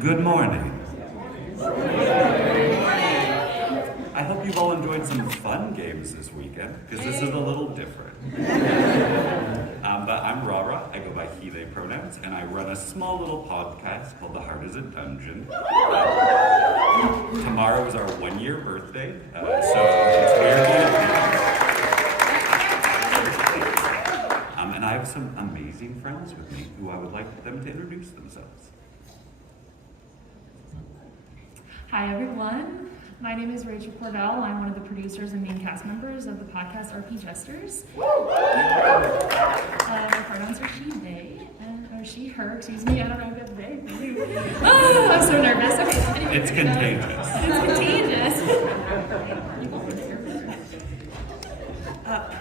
Good morning. I hope you've all enjoyed some fun games this weekend, because this is a little different. But I'm Rara, I go by he, they pronouns, and I run a small little podcast called The Heart is a Dungeon. Tomorrow is our 1-year birthday, so it's weird. And I have some amazing friends with me who I would like them to introduce themselves. Hi everyone, my name is Rachel Cordell. I'm one of the producers and main cast members of the podcast RP Jesters. My pronouns are she, they, or she, her, excuse me, I don't know if it's they. Oh, I'm so nervous. Okay, anyway, It's contagious. It's contagious.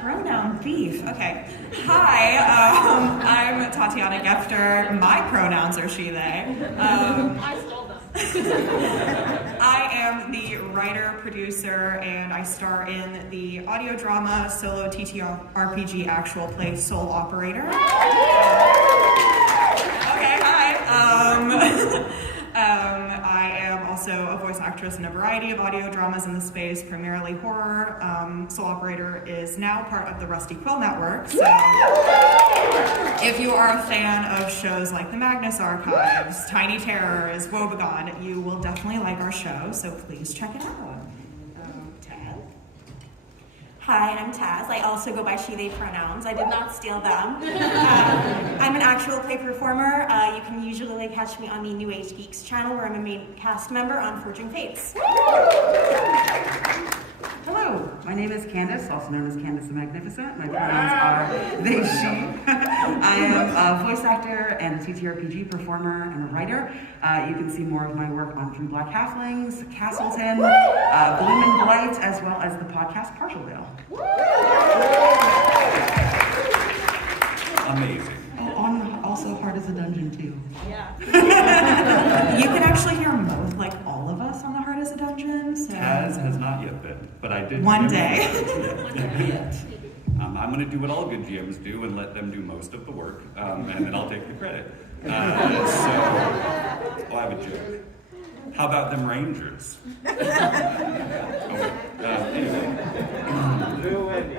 Pronoun beef. Okay. Hi, I'm Tatiana Gefter. My pronouns are she, they. I stole them. I am the writer, producer, and I star in the audio drama solo TTRPG actual play Soul Operator. Okay, hi. I am also a voice actress in a variety of audio dramas in the space, primarily horror. Soul Operator is now part of the Rusty Quill Network, so if you are a fan of shows like The Magnus Archives, Tiny Terrors, Woebegone, you will definitely like our show, so please check it out. Taz? Hi, I'm Taz. I also go by she, they pronouns. I did not steal them. I'm an actual play performer. You can usually catch me on the New Age Geeks channel where I'm a main cast member on Forging Fates. Hello, my name is Candace, also known as Candace the Magnificent. My pronouns are they, she. I am a voice actor and a TTRPG performer and a writer. You can see more of my work on Three Black Halflings, Castleton, Bloom and Blight, as well as the podcast Partial Veil. Amazing. Oh, on also Heart is a Dungeon too. Yeah. You can actually hear most, like all of us on The Heart is a Dungeon. So. Taz has not yet been, but I did. One day. I'm going to do what all good GMs do and let them do most of the work, and then I'll take the credit. I have a joke. How about them Rangers? Anyway.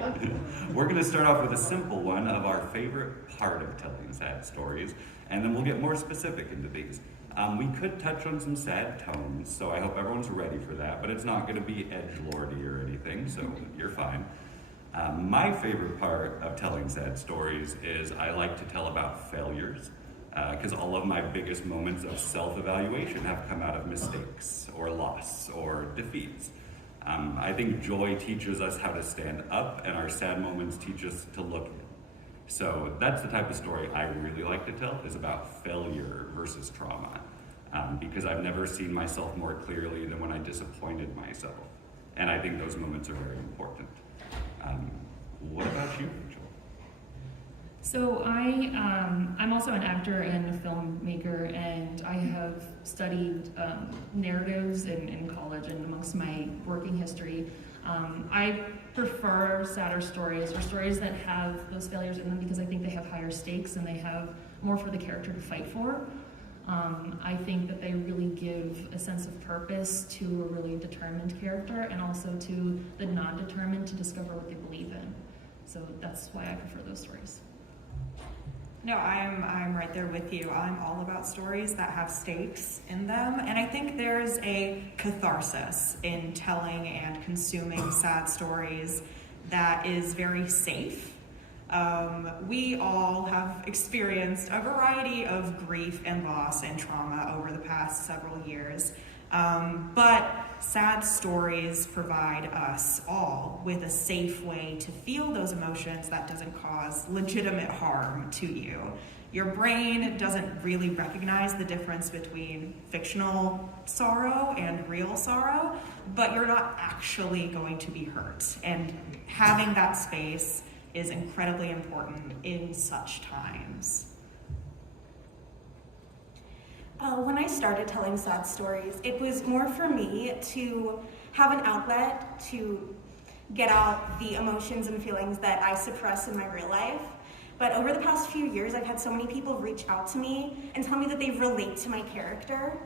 We're going to start off with a simple one of our favorite part of telling sad stories, and then we'll get more specific into these. We could touch on some sad tones, so I hope everyone's ready for that, but it's not going to be edgelordy or anything, so you're fine. My favorite part of telling sad stories is I like to tell about failures, because all of my biggest moments of self-evaluation have come out of mistakes or loss or defeats. I think joy teaches us how to stand up, and our sad moments teach us to look. So that's the type of story I really like to tell, is about failure versus trauma, because I've never seen myself more clearly than when I disappointed myself. And I think those moments are very important. What about you, Rachel? So I'm also an actor and a filmmaker, and I have studied narratives in college and amongst my working history. I prefer sadder stories, or stories that have those failures in them, because I think they have higher stakes and they have more for the character to fight for. I think that they really give a sense of purpose to a really determined character, and also to the non-determined to discover what they believe in. So that's why I prefer those stories. No, I'm right there with you. I'm all about stories that have stakes in them, and I think there's a catharsis in telling and consuming sad stories that is very safe. We all have experienced a variety of grief and loss and trauma over the past several years. But sad stories provide us all with a safe way to feel those emotions that doesn't cause legitimate harm to you. Your brain doesn't really recognize the difference between fictional sorrow and real sorrow, but you're not actually going to be hurt. And having that space is incredibly important in such times. When I started telling sad stories, it was more for me to have an outlet to get out the emotions and feelings that I suppress in my real life. But over the past few years, I've had so many people reach out to me and tell me that they relate to my character.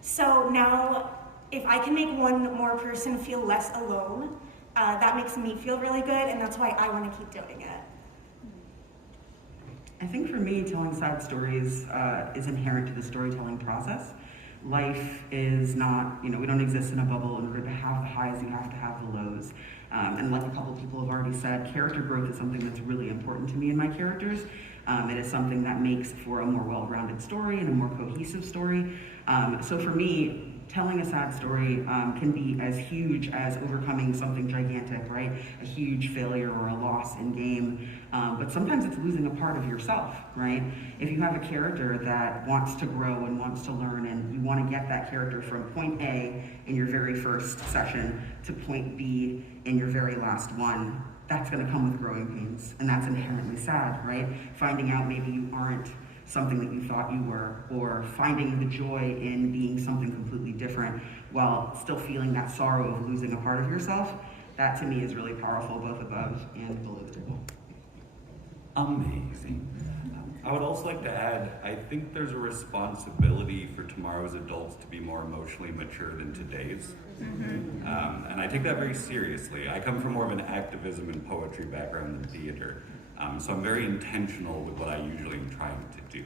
So now, if I can make one more person feel less alone, that makes me feel really good, and that's why I want to keep doing it. I think for me, telling sad stories is inherent to the storytelling process. Life is not, we don't exist in a bubble. In order to have the highs, you have to have the lows. And like a couple people have already said, character growth is something that's really important to me and my characters. It is something that makes for a more well-rounded story and a more cohesive story. So for me, telling a sad story can be as huge as overcoming something gigantic, right? A huge failure or a loss in game. But sometimes it's losing a part of yourself, right? If you have a character that wants to grow and wants to learn, and you want to get that character from point A in your very first session to point B in your very last one, that's going to come with growing pains, and that's inherently sad, right? Finding out maybe you aren't something that you thought you were, or finding the joy in being something completely different while still feeling that sorrow of losing a part of yourself, that to me is really powerful, both above and below the table. Amazing. I would also like to add, I think there's a responsibility for tomorrow's adults to be more emotionally mature than today's. And I take that very seriously. I come from more of an activism and poetry background than theater. So I'm very intentional with what I usually am trying to do.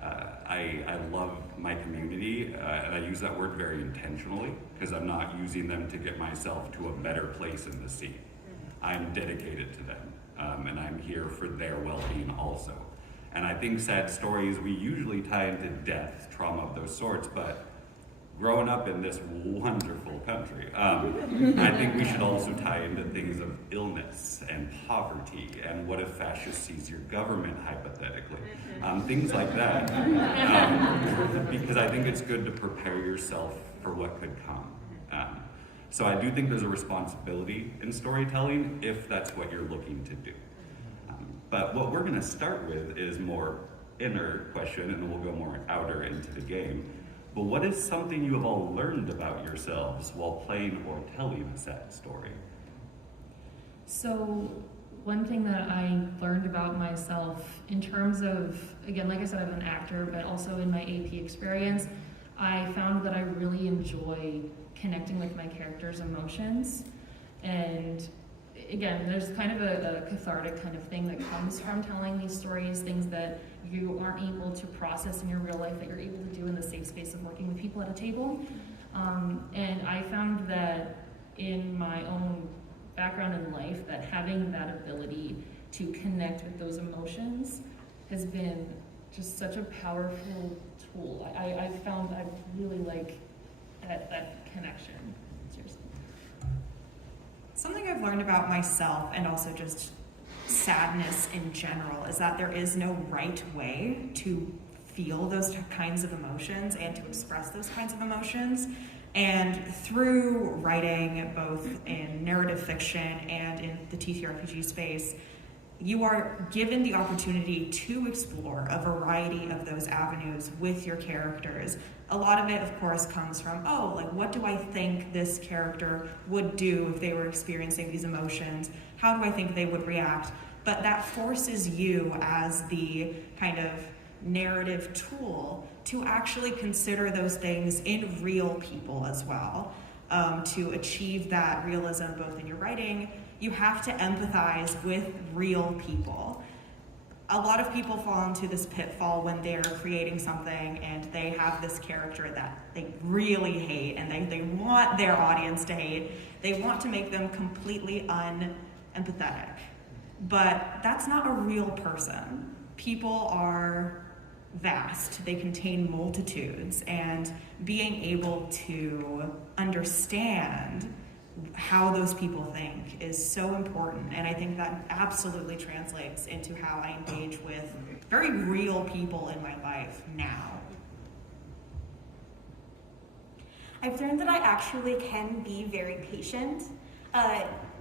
I love my community, and I use that word very intentionally, because I'm not using them to get myself to a better place in the scene. I'm dedicated to them, and I'm here for their well-being also. And I think sad stories, we usually tie into death, trauma of those sorts, but growing up in this wonderful country, I think we should also tie into things of illness and poverty, and what if fascist sees your government, hypothetically. Things like that. Because I think it's good to prepare yourself for what could come. So I do think there's a responsibility in storytelling if that's what you're looking to do. But what we're going to start with is more inner question, and then we'll go more outer into the game. But what is something you have all learned about yourselves while playing or telling a sad story? So one thing that I learned about myself in terms of, again, like I said, I'm an actor, but also in my AP experience, I found that I really enjoy connecting with my character's emotions. And again, there's kind of a cathartic kind of thing that comes from telling these stories, things that you aren't able to process in your real life that you're able to do in the safe space of working with people at a table. And I found that in my own background in life, that having that ability to connect with those emotions has been just such a powerful tool. I found I really like that connection. Seriously. Something I've learned about myself, and also just sadness in general, is that there is no right way to feel those kinds of emotions and to express those kinds of emotions. And through writing, both in narrative fiction and in the TTRPG space, you are given the opportunity to explore a variety of those avenues with your characters. A lot of it, of course, comes from, what do I think this character would do if they were experiencing these emotions? How do I think they would react? But that forces you as the kind of narrative tool to actually consider those things in real people as well. To achieve that realism both in your writing, you have to empathize with real people. A lot of people fall into this pitfall when they're creating something and they have this character that they really hate and they want their audience to hate. They want to make them completely unempathetic. But that's not a real person. People are vast, they contain multitudes, and being able to understand how those people think is so important. And I think that absolutely translates into how I engage with very real people in my life now. I've learned that I actually can be very patient.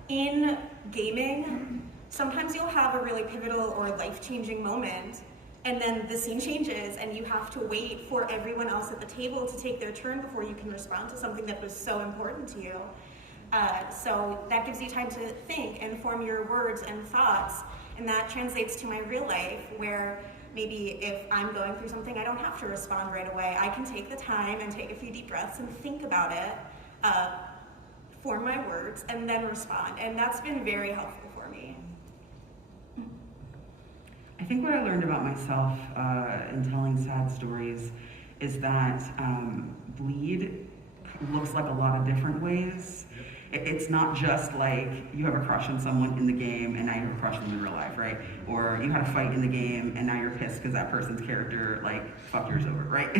In gaming, sometimes you'll have a really pivotal or life-changing moment, and then the scene changes and you have to wait for everyone else at the table to take their turn before you can respond to something that was so important to you. So that gives you time to think and form your words and thoughts, and that translates to my real life, where maybe if I'm going through something, I don't have to respond right away. I can take the time and take a few deep breaths and think about it, form my words, and then respond. And that's been very helpful for me. I think what I learned about myself in telling sad stories is that bleed looks like a lot of different ways. It's not just like you have a crush on someone in the game and now you have a crush on them in real life, right? Or you had a fight in the game and now you're pissed because that person's character, like, fucked yours over, right?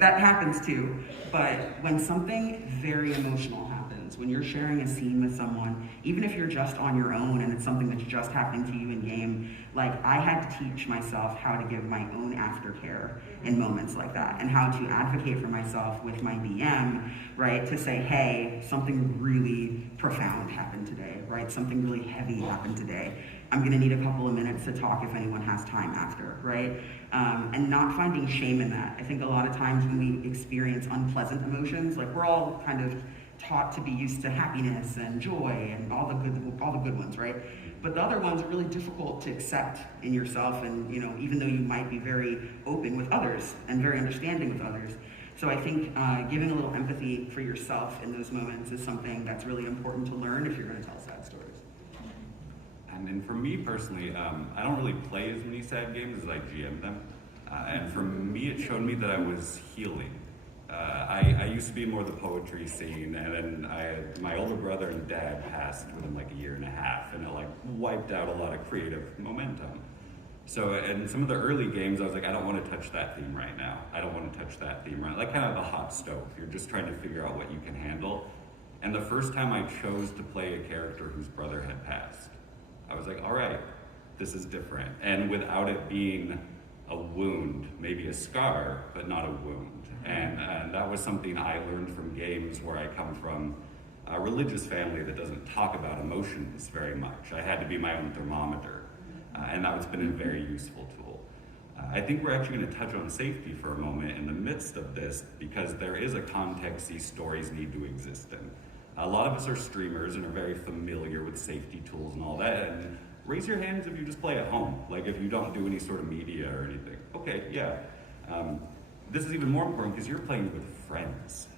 That happens too. But when something very emotional happens, when you're sharing a scene with someone, even if you're just on your own and it's something that's just happening to you in game, like, I had to teach myself how to give my own aftercare in moments like that, and how to advocate for myself with my DM, right? To say, hey, something really profound happened today, right? Something really heavy happened today. I'm gonna need a couple of minutes to talk if anyone has time after, right? And not finding shame in that. I think a lot of times when we experience unpleasant emotions, like, we're all kind of taught to be used to happiness and joy and all the good ones, right? But the other ones are really difficult to accept in yourself, and, you know, even though you might be very open with others and very understanding with others. So I think giving a little empathy for yourself in those moments is something that's really important to learn if you're going to tell sad stories. And for me personally, I don't really play as many sad games as I GM them. And for me, it showed me that I was healing. I used to be more the poetry scene, and then my older brother and dad passed within like a year and a half, and it like wiped out a lot of creative momentum. So in some of the early games, I was like, I don't want to touch that theme right now. I don't want to touch that theme right now. Like kind of a hot stove. You're just trying to figure out what you can handle. And the first time I chose to play a character whose brother had passed, I was like, all right, this is different. And without it being a wound, maybe a scar, but not a wound. And that was something I learned from games where I come from a religious family that doesn't talk about emotions very much. I had to be my own thermometer. And that's been a very useful tool. I think we're actually going to touch on safety for a moment in the midst of this, because there is a context these stories need to exist in. A lot of us are streamers and are very familiar with safety tools and all that. And raise your hands if you just play at home, like if you don't do any sort of media or anything. Okay, yeah. This is even more important because you're playing with friends.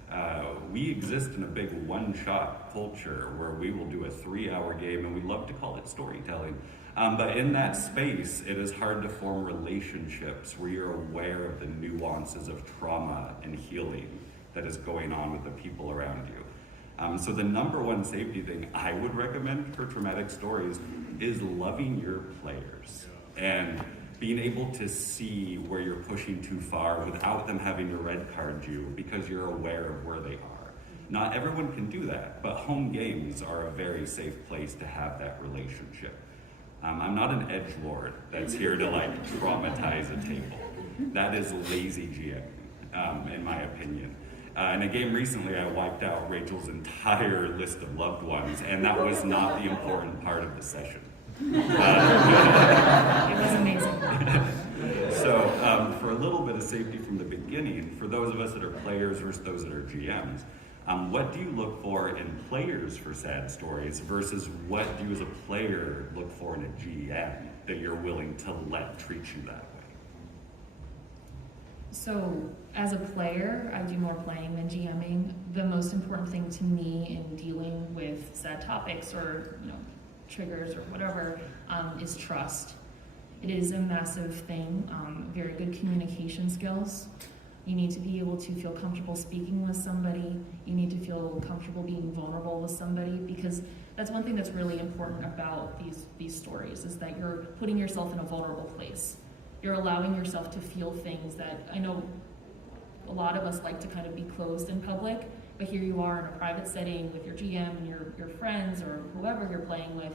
We exist in a big one-shot culture where we will do a 3-hour game, and we love to call it storytelling. But in that space, it is hard to form relationships where you're aware of the nuances of trauma and healing that is going on with the people around you. So the number one safety thing I would recommend for traumatic stories is loving your players and being able to see where you're pushing too far without them having to red card you because you're aware of where they are. Not everyone can do that, but home games are a very safe place to have that relationship. I'm not an edgelord that's here to like traumatize a table. That is lazy GM, in my opinion. In a game recently, I wiped out Rachel's entire list of loved ones, and that was not the important part of the session. It was amazing. So for a little bit of safety from the beginning, for those of us that are players versus those that are GMs, what do you look for in players for sad stories versus what do you as a player look for in a GM that you're willing to let treat you that way? So as a player, I do more playing than GMing. The most important thing to me in dealing with sad topics or triggers or whatever is trust. It is a massive thing. Very good communication skills. You need to be able to feel comfortable speaking with somebody. You need to feel comfortable being vulnerable with somebody, because that's one thing that's really important about these stories, is that you're putting yourself in a vulnerable place. you're allowing yourself to feel things that I know a lot of us like to kind of be closed in public, but here you are in a private setting with your GM and your friends or whoever you're playing with,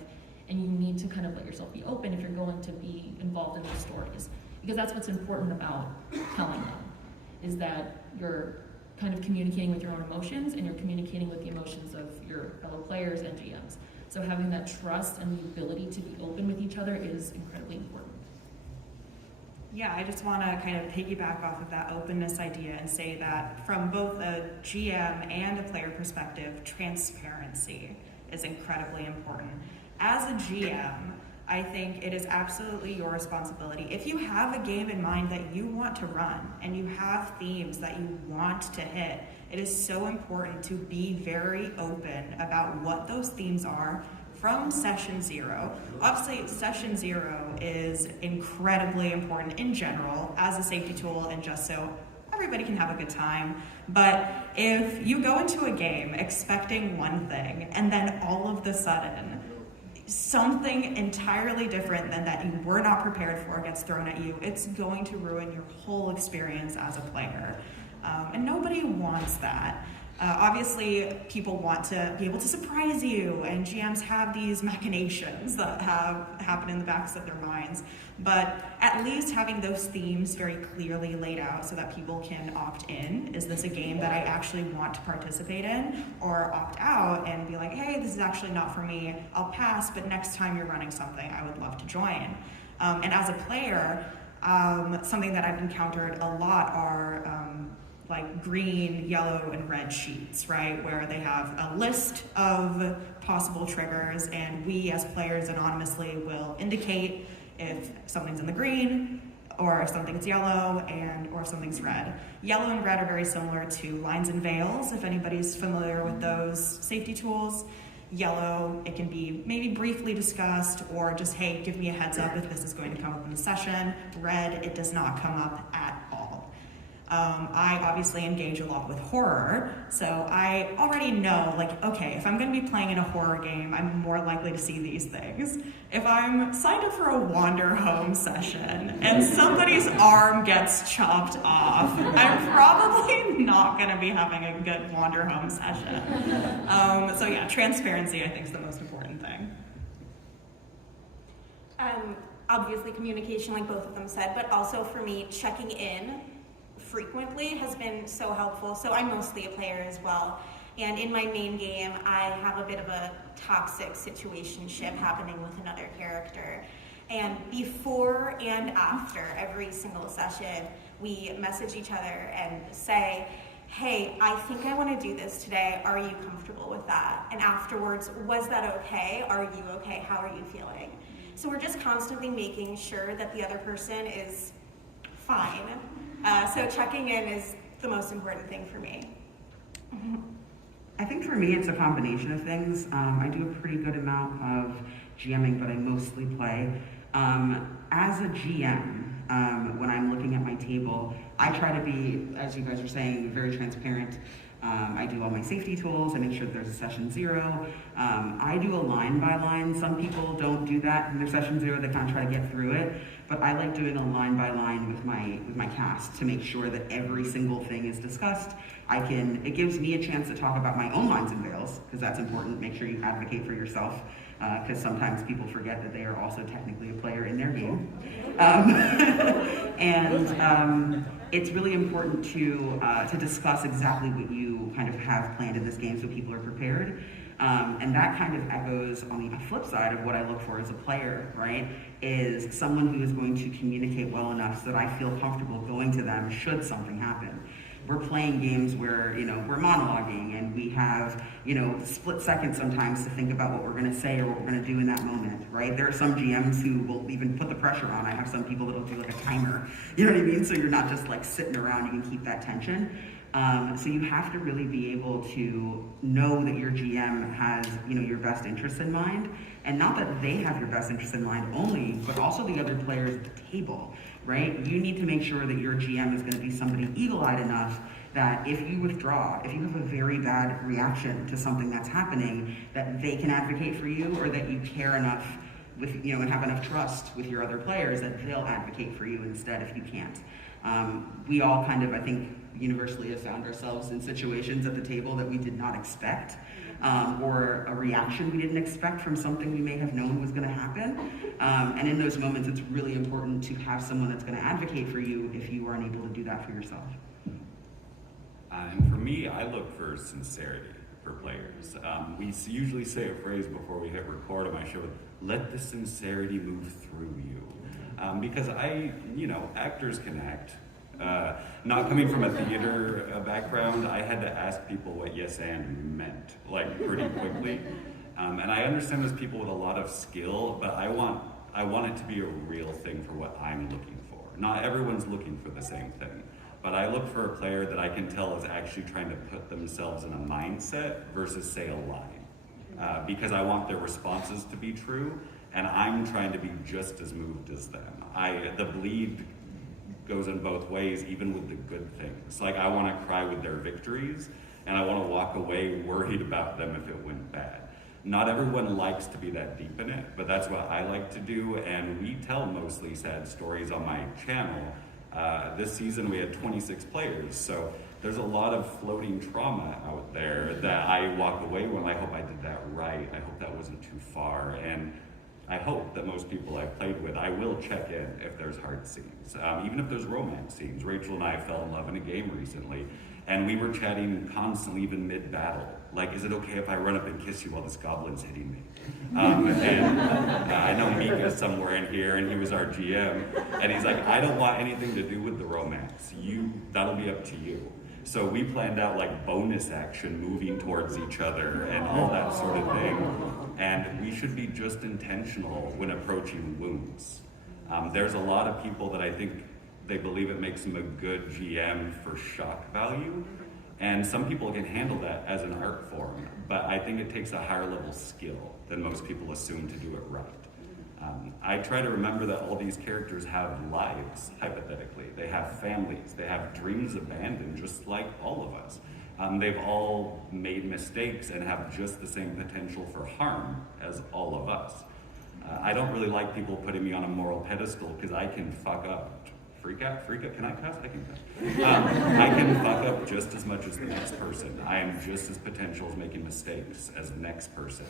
and you need to kind of let yourself be open if you're going to be involved in those stories. Because that's what's important about telling them, is that you're kind of communicating with your own emotions and you're communicating with the emotions of your fellow players and GMs. So having that trust and the ability to be open with each other is incredibly important. Yeah, I just want to kind of piggyback off of that openness idea and say that from both a GM and a player perspective, transparency is incredibly important. As a GM, I think it is absolutely your responsibility. If you have a game in mind that you want to run and you have themes that you want to hit, it is so important to be very open about what those themes are from session zero. Obviously, session zero is incredibly important in general as a safety tool and just so everybody can have a good time. But if you go into a game expecting one thing and then all of the sudden something entirely different than that you were not prepared for gets thrown at you, it's going to ruin your whole experience as a player. And nobody wants that. Obviously, people want to be able to surprise you, and GMs have these machinations that have happened in the backs of their minds. But at least having those themes very clearly laid out so that people can opt in. Is this a game that I actually want to participate in? Or opt out and be like, hey, this is actually not for me. I'll pass, but next time you're running something, I would love to join. And as a player, something that I've encountered a lot are like green, yellow, and red sheets, right? Where they have a list of possible triggers, and we as players anonymously will indicate if something's in the green, or if something's yellow, or if something's red. Yellow and red are very similar to lines and veils, if anybody's familiar with those safety tools. Yellow, it can be maybe briefly discussed, or just, hey, give me a heads up if this is going to come up in the session. Red, it does not come up at all. I obviously engage a lot with horror, so I already know, like, okay, if I'm going to be playing in a horror game, I'm more likely to see these things. If I'm signed up for a wander home session and somebody's arm gets chopped off, I'm probably not going to be having a good wander home session. So yeah, transparency I think is the most important thing. Obviously communication, like both of them said, but also for me, checking in frequently has been so helpful. So I'm mostly a player as well. And in my main game, I have a bit of a toxic situationship happening with another character. And before and after every single session, we message each other and say, hey, I think I want to do this today. Are you comfortable with that? And afterwards, was that okay? Are you okay? How are you feeling? So we're just constantly making sure that the other person is fine. So checking in is the most important thing for me. I think for me, it's a combination of things. I do a pretty good amount of GMing, but I mostly play. As a GM, when I'm looking at my table, I try to be, as you guys are saying, very transparent. I do all my safety tools. I make sure that there's a session zero. I do a line by line. Some people don't do that in their session zero. They kind of try to get through it. But I like doing a line by line with my cast to make sure that every single thing is discussed. It gives me a chance to talk about my own lines and veils, because that's important. Make sure you advocate for yourself, because sometimes people forget that they are also technically a player in their game. It's really important to discuss exactly what you kind of have planned in this game so people are prepared. And that kind of echoes on the flip side of what I look for as a player, right? Is someone who is going to communicate well enough so that I feel comfortable going to them should something happen. We're playing games where, we're monologuing and we have, split seconds sometimes to think about what we're going to say or what we're going to do in that moment, right? There are some GMs who will even put the pressure on. I have some people that'll do like a timer, you know what I mean? So you're not just like sitting around, you can keep that tension. So you have to really be able to know that your GM has, your best interests in mind, and not that they have your best interests in mind only, but also the other players at the table, right? You need to make sure that your GM is going to be somebody eagle-eyed enough that if you withdraw, if you have a very bad reaction to something that's happening, that they can advocate for you, or that you care enough with, and have enough trust with your other players that they'll advocate for you instead if you can't. We all kind of, I think, universally have found ourselves in situations at the table that we did not expect, or a reaction we didn't expect from something we may have known was going to happen. And in those moments, it's really important to have someone that's going to advocate for you if you aren't able to do that for yourself. And for me, I look for sincerity for players. We usually say a phrase before we hit record on my show, let the sincerity move through you. Because actors can act. Not coming from a theater background, I had to ask people what yes and meant, pretty quickly. And I understand there's people with a lot of skill, but I want it to be a real thing for what I'm looking for. Not everyone's looking for the same thing, but I look for a player that I can tell is actually trying to put themselves in a mindset versus say a line. Because I want their responses to be true, and I'm trying to be just as moved as them. The bleed goes in both ways, even with the good things. I want to cry with their victories, and I want to walk away worried about them if it went bad. Not everyone likes to be that deep in it, but that's what I like to do, and we tell mostly sad stories on my channel. This season we had 26 players, so there's a lot of floating trauma out there that I walk away when I hope I did that right. I hope that wasn't too far, and I hope that most people I've played with, I will check in if there's hard scenes. Even if there's romance scenes. Rachel and I fell in love in a game recently, and we were chatting constantly, even mid-battle. Is it okay if I run up and kiss you while this goblin's hitting me? I know Mika's somewhere in here, and he was our GM, and he's like, I don't want anything to do with the romance. That'll be up to you. So we planned out bonus action, moving towards each other and all that sort of thing. And we should be just intentional when approaching wounds. There's a lot of people that I think they believe it makes them a good GM for shock value. And some people can handle that as an art form, but I think it takes a higher level skill than most people assume to do it right. I try to remember that all these characters have lives, hypothetically. They have families, they have dreams abandoned, just like all of us. They've all made mistakes and have just the same potential for harm as all of us. I don't really like people putting me on a moral pedestal because I can fuck up. Freak out, can I cuss? I can cuss. I can fuck up just as much as the next person. I am just as potential as making mistakes as the next person.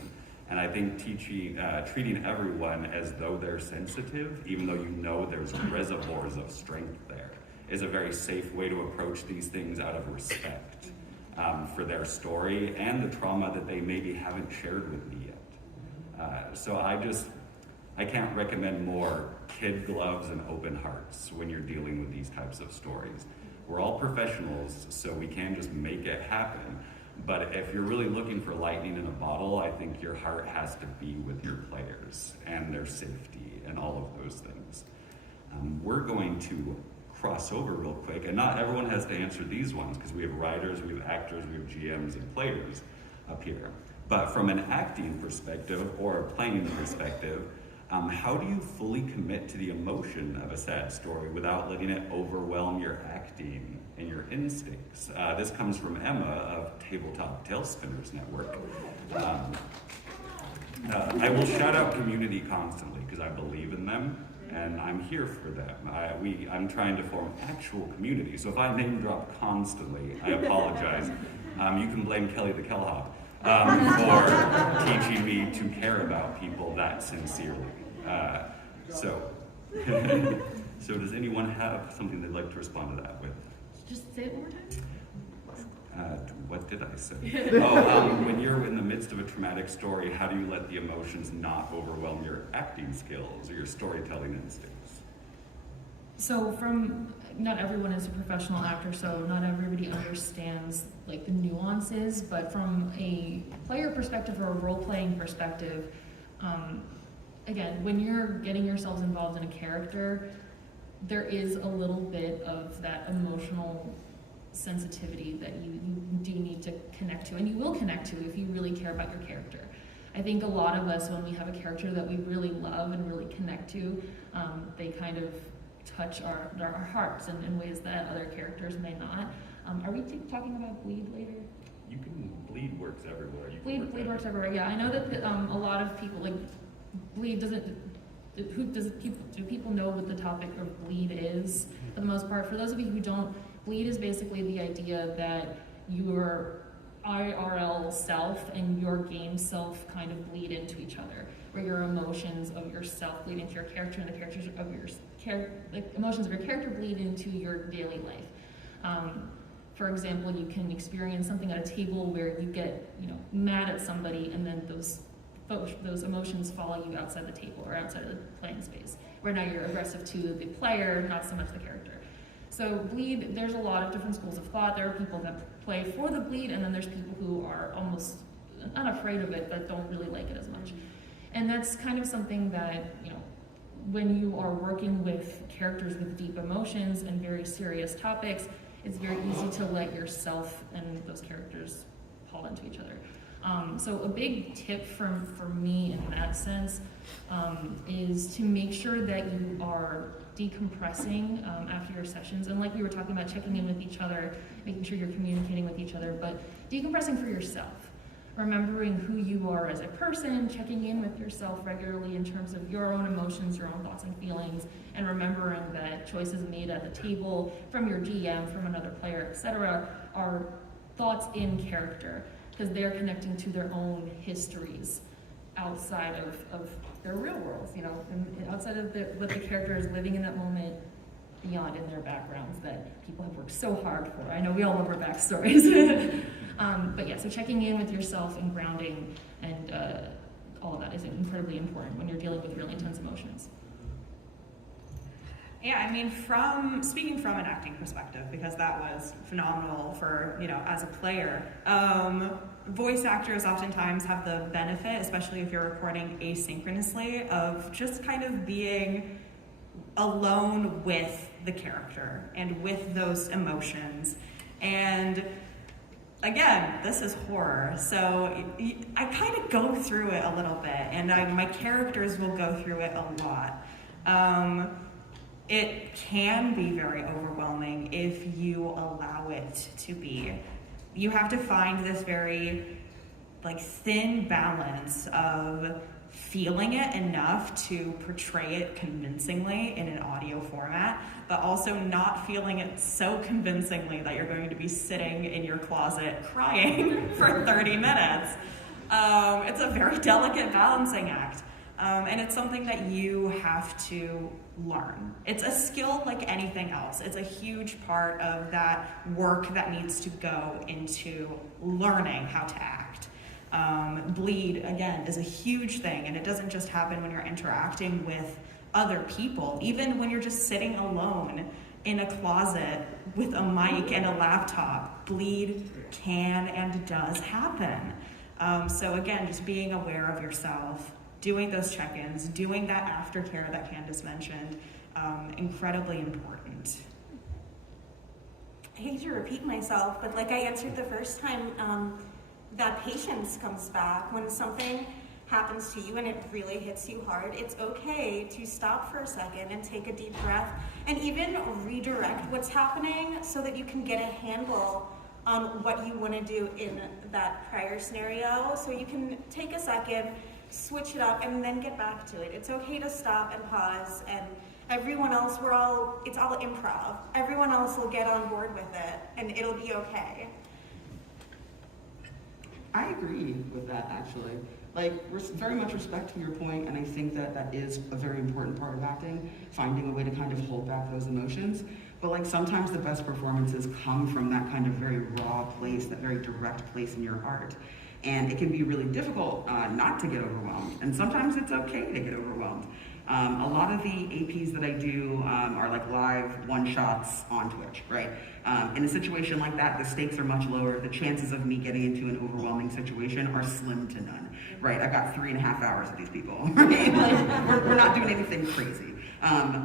And I think treating everyone as though they're sensitive, even though there's reservoirs of strength there, is a very safe way to approach these things out of respect for their story and the trauma that they maybe haven't shared with me yet. So I can't recommend more kid gloves and open hearts when you're dealing with these types of stories. We're all professionals, so we can just make it happen. But if you're really looking for lightning in a bottle, I think your heart has to be with your players and their safety and all of those things. We're going to cross over real quick, and not everyone has to answer these ones because we have writers, we have actors, we have GMs and players up here. But from an acting perspective or a playing perspective, how do you fully commit to the emotion of a sad story without letting it overwhelm your acting and your instincts? This comes from Emma of Tabletop Tale Spinners Network. I will shout out community constantly because I believe in them and I'm here for them. I'm trying to form actual community. So if I name drop constantly, I apologize. You can blame Kelly the Kellhop for teaching me to care about people that sincerely. So does anyone have something they'd like to respond to that with? Just say it one more time. What did I say? When you're in the midst of a traumatic story, how do you let the emotions not overwhelm your acting skills or your storytelling instincts? So not everyone is a professional actor, so not everybody understands the nuances, but from a player perspective or a role-playing perspective, again, when you're getting yourselves involved in a character, there is a little bit of that emotional sensitivity that you do need to connect to, and you will connect to if you really care about your character. I think a lot of us, when we have a character that we really love and really connect to, they kind of touch our hearts in ways that other characters may not. Are we talking about bleed later? You can bleed works everywhere. Bleed works everywhere. Yeah, I know that a lot of people bleed doesn't. Do people know what the topic of bleed is for the most part? For those of you who don't, bleed is basically the idea that your IRL self and your game self kind of bleed into each other, where your emotions of yourself bleed into your character, and the characters of the emotions of your character bleed into your daily life. For example, you can experience something at a table where you get, mad at somebody, and then those emotions follow you outside the table or outside of the playing space, where now you're aggressive to the player, not so much the character. So bleed, there's a lot of different schools of thought. There are people that play for the bleed, and then there's people who are almost not afraid of it, but don't really like it as much. And that's kind of something that, when you are working with characters with deep emotions and very serious topics, it's very easy to let yourself and those characters fall into each other. So a big tip for me in that sense is to make sure that you are decompressing after your sessions. And like we were talking about, checking in with each other, making sure you're communicating with each other, but decompressing for yourself. Remembering who you are as a person, checking in with yourself regularly in terms of your own emotions, your own thoughts and feelings, and remembering that choices made at the table from your GM, from another player, etc., are thoughts in character, because they're connecting to their own histories outside of their real worlds, and outside of what the character is living in that moment, beyond in their backgrounds that people have worked so hard for. I know we all love our backstories. But yeah, so checking in with yourself and grounding and all of that is incredibly important when you're dealing with really intense emotions. Yeah, I mean, speaking from an acting perspective, because that was phenomenal for, as a player, voice actors oftentimes have the benefit, especially if you're recording asynchronously, of just kind of being alone with the character and with those emotions. And again, this is horror, so I kind of go through it a little bit, and my characters will go through it a lot. It can be very overwhelming if you allow it to be. You have to find this very thin balance of feeling it enough to portray it convincingly in an audio format, but also not feeling it so convincingly that you're going to be sitting in your closet crying for 30 minutes. It's a very delicate balancing act. And it's something that you have to learn. It's a skill like anything else. It's a huge part of that work that needs to go into learning how to act. Bleed, again, is a huge thing, and it doesn't just happen when you're interacting with other people. Even when you're just sitting alone in a closet with a mic and a laptop, bleed can and does happen. So again, just being aware of yourself, doing those check-ins, doing that aftercare that Candace mentioned, incredibly important. I hate to repeat myself, but like I answered the first time, that patience comes back when something happens to you and it really hits you hard. It's okay to stop for a second and take a deep breath and even redirect what's happening so that you can get a handle on what you want to do in that prior scenario. So you can take a second, switch it up, and then get back to it. It's okay to stop and pause, and everyone else, it's all improv. Everyone else will get on board with it, and it'll be okay. I agree with that, actually. We're very much respecting your point, and I think that is a very important part of acting, finding a way to kind of hold back those emotions. But sometimes the best performances come from that kind of very raw place, that very direct place in your heart. And it can be really difficult not to get overwhelmed. And sometimes it's okay to get overwhelmed. A lot of the APs that I do are live one-shots on Twitch, right? In a situation like that, the stakes are much lower. The chances of me getting into an overwhelming situation are slim to none, right? I've got 3.5 hours with these people, right? We're not doing anything crazy.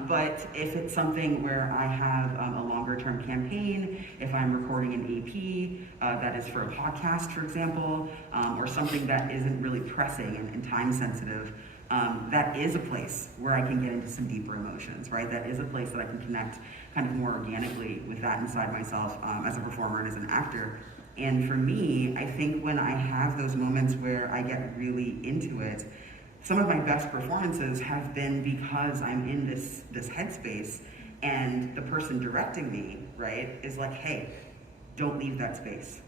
But if it's something where I have a longer term campaign, if I'm recording an AP that is for a podcast, for example, or something that isn't really pressing and time sensitive, that is a place where I can get into some deeper emotions, right? That is a place that I can connect kind of more organically with that inside myself as a performer and as an actor. And for me, I think when I have those moments where I get really into it, some of my best performances have been because I'm in this headspace, and the person directing me, right, is like, hey, don't leave that space.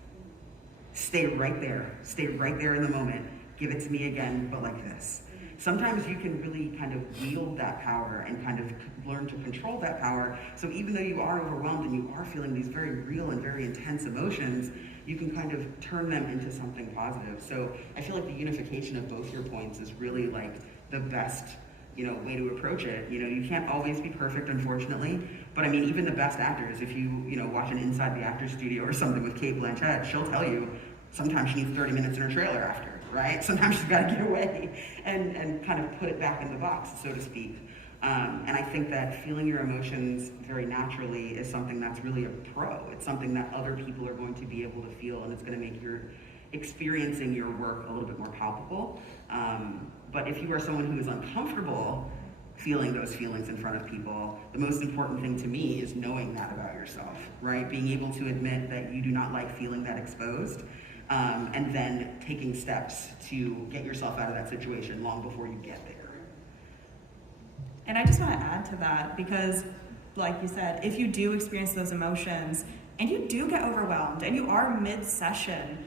Stay right there in the moment. Give it to me again, but like this. Sometimes you can really kind of wield that power and kind of learn to control that power. So even though you are overwhelmed and you are feeling these very real and very intense emotions, you can kind of turn them into something positive. So I feel like the unification of both your points is really like the best, way to approach it. You can't always be perfect, unfortunately. But I mean, even the best actors, if you, watch an Inside the Actors Studio or something with Kate Blanchett, she'll tell you sometimes she needs 30 minutes in her trailer after. Right? Sometimes she's got to get away and kind of put it back in the box, so to speak. And I think that feeling your emotions very naturally is something that's really a pro. It's something that other people are going to be able to feel, and it's going to make your experiencing your work a little bit more palpable. But if you are someone who is uncomfortable feeling those feelings in front of people, the most important thing to me is knowing that about yourself, right? Being able to admit that you do not like feeling that exposed. And then taking steps to get yourself out of that situation long before you get there. And I just want to add to that because, like you said, if you do experience those emotions and you do get overwhelmed and you are mid-session,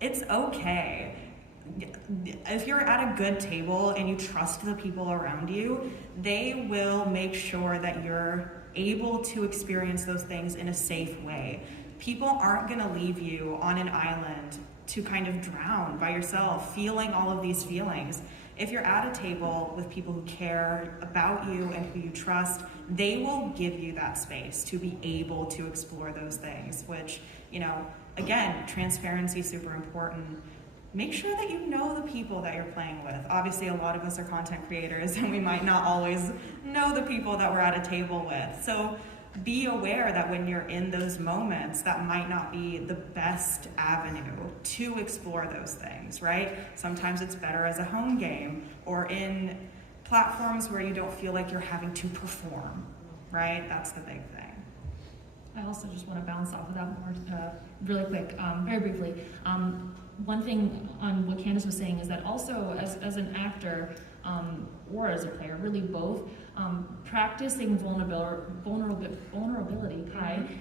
it's okay. If you're at a good table and you trust the people around you, they will make sure that you're able to experience those things in a safe way. People aren't going to leave you on an island to kind of drown by yourself, feeling all of these feelings. If you're at a table with people who care about you and who you trust, they will give you that space to be able to explore those things, which, again, transparency is super important. Make sure that you know the people that you're playing with. Obviously, a lot of us are content creators and we might not always know the people that we're at a table with. So be aware that when you're in those moments, that might not be the best avenue to explore those things, right? Sometimes it's better as a home game or in platforms where you don't feel like you're having to perform, right? That's the big thing. I also just want to bounce off of that more really quick, very briefly. One thing on what Candace was saying is that also as an actor or as a player, really both, practicing vulnerability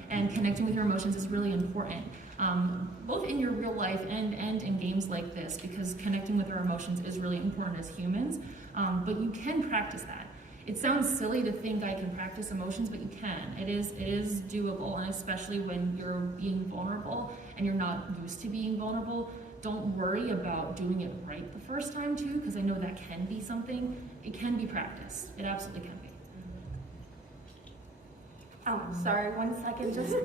and connecting with your emotions is really important, both in your real life and in games like this, because connecting with our emotions is really important as humans, but you can practice that. It sounds silly to think I can practice emotions, but you can. It is doable, and especially when you're being vulnerable and you're not used to being vulnerable, don't worry about doing it right the first time too, because I know that can be something. It can be practiced. It absolutely can be. Sorry, 1 second, just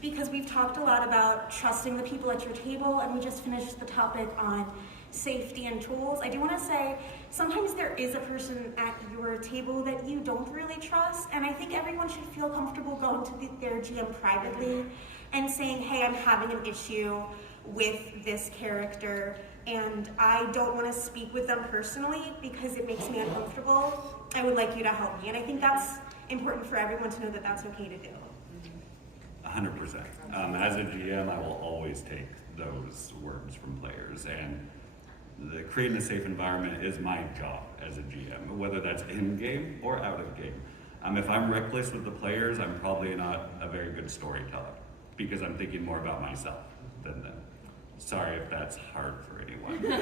because we've talked a lot about trusting the people at your table, and we just finished the topic on safety and tools. I do want to say, sometimes there is a person at your table that you don't really trust, and I think everyone should feel comfortable going to their GM privately and saying, hey, I'm having an issue with this character, and I don't want to speak with them personally because it makes me uncomfortable. I would like you to help me, and I think that's important for everyone to know that that's okay to do. 100%. As a GM, I will always take those words from players, and creating a safe environment is my job as a GM, whether that's in-game or out of game. If I'm reckless with the players, I'm probably not a very good storyteller because I'm thinking more about myself than them. Sorry if that's hard for anyone.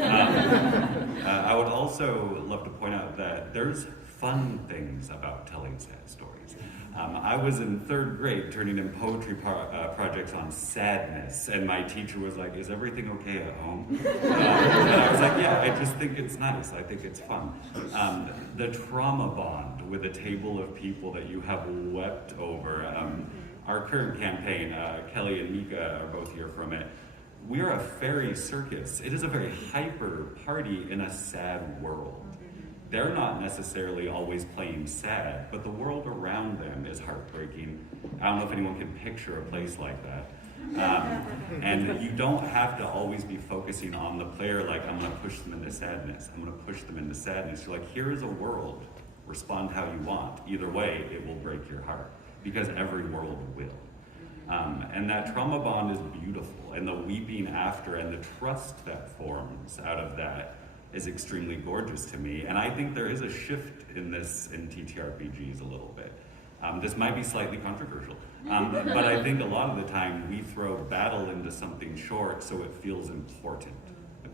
I would also love to point out that there's fun things about telling sad stories. I was in 3rd grade turning in poetry projects on sadness, and my teacher was like, is everything okay at home? And I was like, yeah, I just think it's nice. I think it's fun. The trauma bond with a table of people that you have wept over. Our current campaign, Kelly and Mika are both here from it. We are a fairy circus. It is a very hyper party in a sad world. They're not necessarily always playing sad, but the world around them is heartbreaking. I don't know if anyone can picture a place like that. And you don't have to always be focusing on the player like, I'm gonna push them into sadness. I'm gonna push them into sadness. You're like, here is a world. Respond how you want. Either way, it will break your heart because every world will. And that trauma bond is beautiful, and the weeping after and the trust that forms out of that is extremely gorgeous to me. And I think there is a shift in this in TTRPGs a little bit. This might be slightly controversial, but I think a lot of the time we throw battle into something short so it feels important.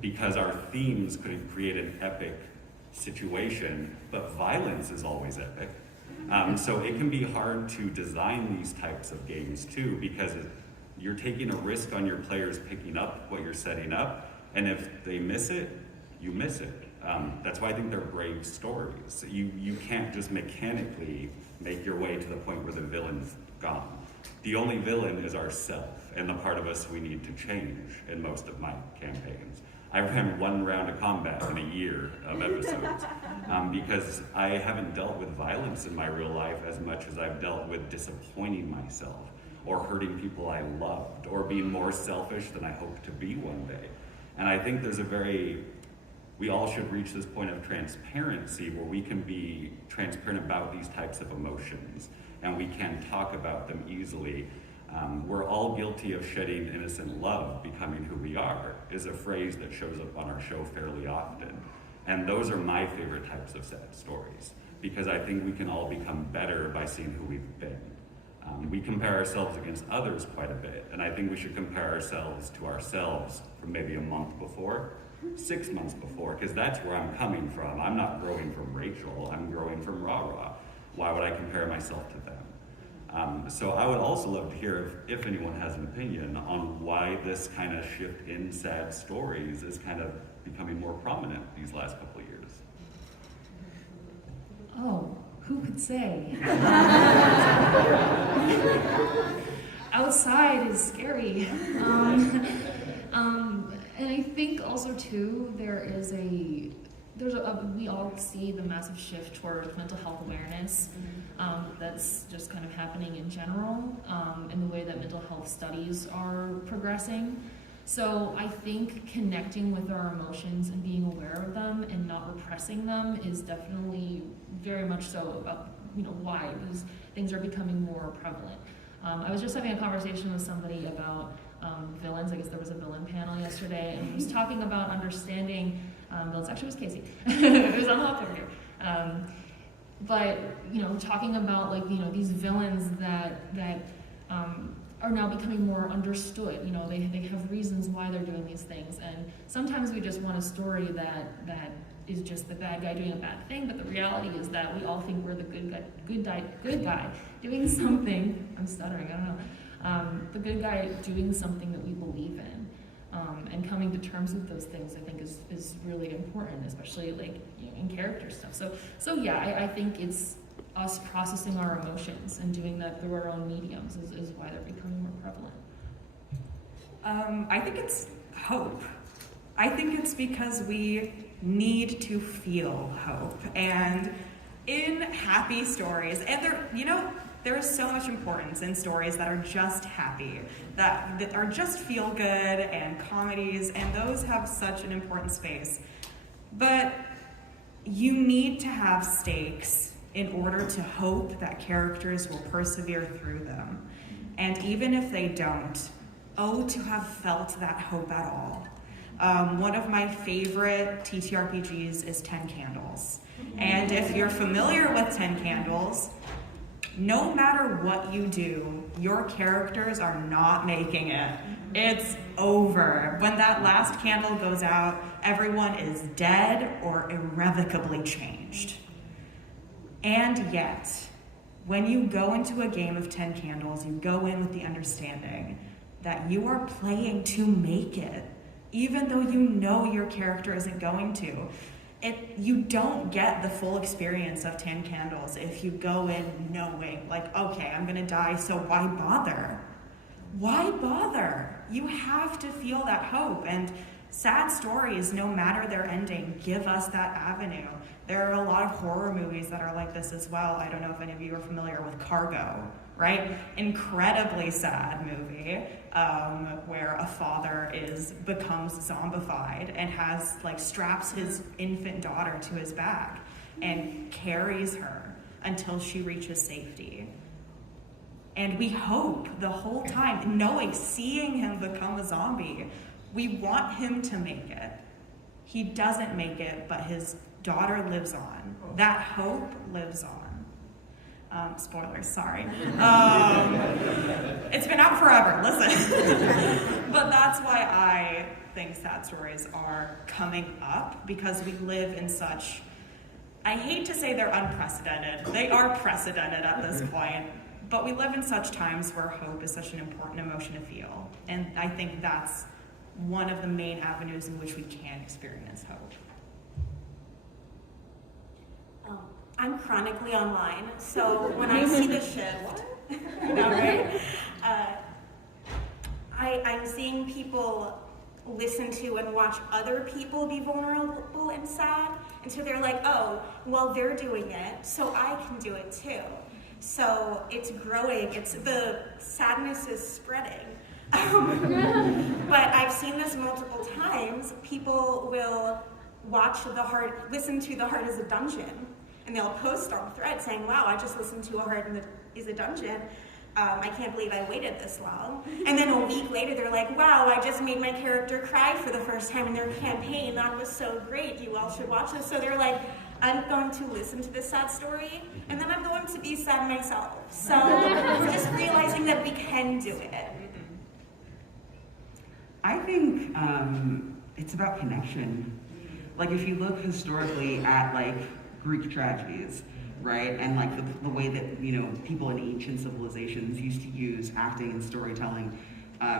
Because our themes could create an epic situation, but violence is always epic. So it can be hard to design these types of games too, because you're taking a risk on your players picking up what you're setting up, and if they miss it, you miss it. That's why I think they're brave stories. You can't just mechanically make your way to the point where the villain's gone. The only villain is ourself, and the part of us we need to change in most of my campaigns. I ran one round of combat in a year of episodes because I haven't dealt with violence in my real life as much as I've dealt with disappointing myself or hurting people I loved or being more selfish than I hope to be one day. And I think we all should reach this point of transparency where we can be transparent about these types of emotions and we can talk about them easily. We're all guilty of shedding innocent love. Becoming who we are is a phrase that shows up on our show fairly often. And those are my favorite types of sad stories because I think we can all become better by seeing who we've been. We compare ourselves against others quite a bit, and I think we should compare ourselves to ourselves from maybe a month before, 6 months before, because that's where I'm coming from. I'm not growing from Rachel, I'm growing from Ra. Why would I compare myself to them? So I would also love to hear if anyone has an opinion on why this kind of shift in sad stories is kind of becoming more prominent these last couple of years. Oh, who could say? Outside is scary. And I think also too, we all see the massive shift toward mental health awareness. That's just kind of happening in general, in the way that mental health studies are progressing. So I think connecting with our emotions and being aware of them and not repressing them is definitely very much so about, why these things are becoming more prevalent. I was just having a conversation with somebody about villains. I guess there was a villain panel yesterday, and he was talking about understanding villains. Actually, it was Casey. It was unlocked over here. But talking about these villains that are now becoming more understood. They have reasons why they're doing these things, and sometimes we just want a story that is just the bad guy doing a bad thing. But the reality is that we all think we're the good guy doing something. I'm stuttering. I don't know. The good guy doing something that we believe in, and coming to terms with those things, I think is really important, especially in character stuff. So yeah, I think it's us processing our emotions and doing that through our own mediums is why they're becoming more prevalent. I think it's hope. I think it's because we need to feel hope. And in happy stories, and there is so much importance in stories that are just happy, that are just feel good and comedies, and those have such an important space. But you need to have stakes in order to hope that characters will persevere through them. And even if they don't, to have felt that hope at all. One of my favorite TTRPGs is 10 Candles. And if you're familiar with 10 Candles, no matter what you do, your characters are not making it. It's over. When that last candle goes out, everyone is dead or irrevocably changed. And yet, when you go into a game of 10 Candles, you go in with the understanding that you are playing to make it, even though you know your character isn't going to. You don't get the full experience of 10 Candles if you go in knowing, okay, I'm gonna die, so why bother? Why bother? You have to feel that hope, and sad stories, no matter their ending, give us that avenue. There are a lot of horror movies that are like this as well. I don't know if any of you are familiar with Cargo, right? Incredibly sad movie where a father becomes zombified and has straps his infant daughter to his back and carries her until she reaches safety. And we hope the whole time, seeing him become a zombie, we want him to make it. he doesn't make it, but his daughter lives on. That hope lives on. Spoilers, sorry. It's been out forever, listen. But that's why I think sad stories are coming up, because we live in such, I hate to say they're unprecedented. They are precedented at this point, but we live in such times where hope is such an important emotion to feel. And I think that's one of the main avenues in which we can experience hope. I'm chronically online, so when I see the shift, you know, right? I'm seeing people listen to and watch other people be vulnerable and sad, and so they're like, oh, well, they're doing it, so I can do it too. So it's growing, the sadness is spreading. But I've seen this multiple times. People will listen to The Heart is a Dungeon, and they'll post on Thread saying, wow, I just listened to A Heart is a Dungeon. I can't believe I waited this long. And then a week later, they're like, wow, I just made my character cry for the first time in their campaign. That was so great. You all should watch this. So they're like, I'm going to listen to this sad story, and then I'm going to be sad myself. So we're just realizing that we can do it. I think it's about connection. Like, if you look historically at like Greek tragedies, right, and like the way that, you know, people in ancient civilizations used to use acting and storytelling,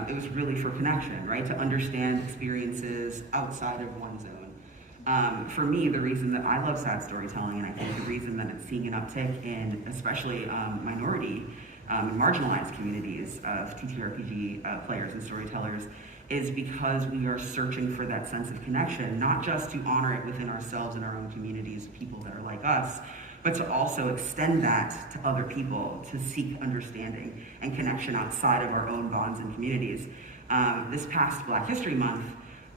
it was really for connection, right, to understand experiences outside of one's own. For me, the reason that I love sad storytelling, and I think the reason that it's seeing an uptick in especially minority and marginalized communities of TTRPG players and storytellers, is because we are searching for that sense of connection, not just to honor it within ourselves and our own communities, people that are like us, but to also extend that to other people, to seek understanding and connection outside of our own bonds and communities. This past Black History Month,